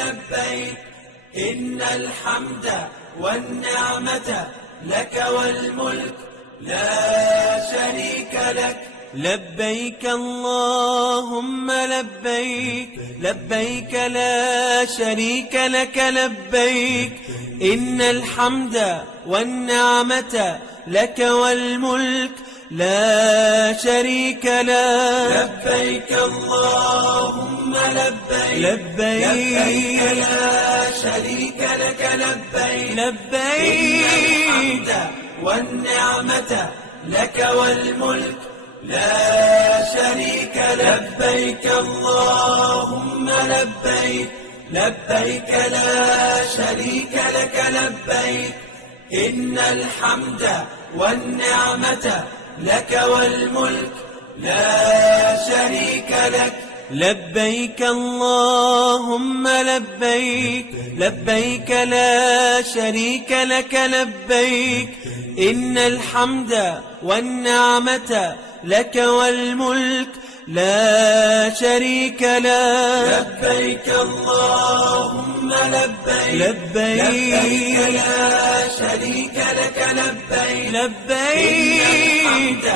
لبيك إن الحمد والنعمة لك والملك لا شريك لك. لبيك اللهم لبيك لبيك لا شريك لك لبيك إن الحمد والنعمة لك والملك لا شريك لك. لبيك اللهم لبيك لبيك لا شريك لك لبيك لبيك إن الحمد والنعمة لك والملك لا شريك لك. لبيك اللهم لبيك لبيك لا شريك لك لبيك إن الحمد والنعمة لك والملك لا شريك لك. لبيك اللهم لبيك لبيك لا شريك لك لبيك إن الحمد والنعمة لك والملك لا شريك لك. لبيك اللهم لبيك لبيك لا شريك لك لبيك لبيك إن الحمد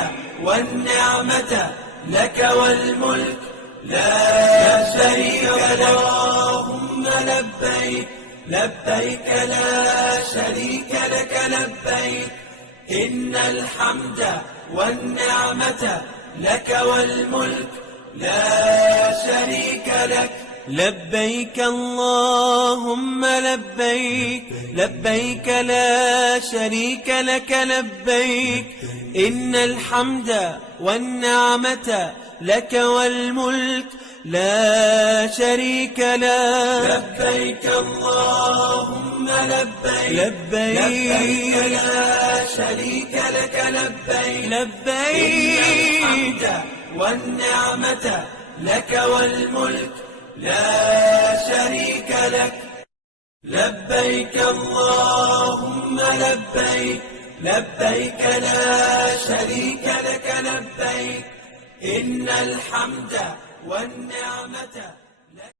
والنعمة لك والملك لا شريك لك. اللهم لبيك لبيك لا شريك لك لبيك إن الحمد والنعمة لك والملك لا شريك لك. لبيك اللهم لبيك لبيك لا شريك لك لبيك إن الحمد والنعمة لك والملك لا شريك لك. لبيك اللهم لبيك لبيك لا شريك لك لبيك لبيك إن الحمد والنعمة لك والملك لا شريك لك. لبيك اللهم لبيك لبيك لا شريك لك لبيك إن الحمد والنعمة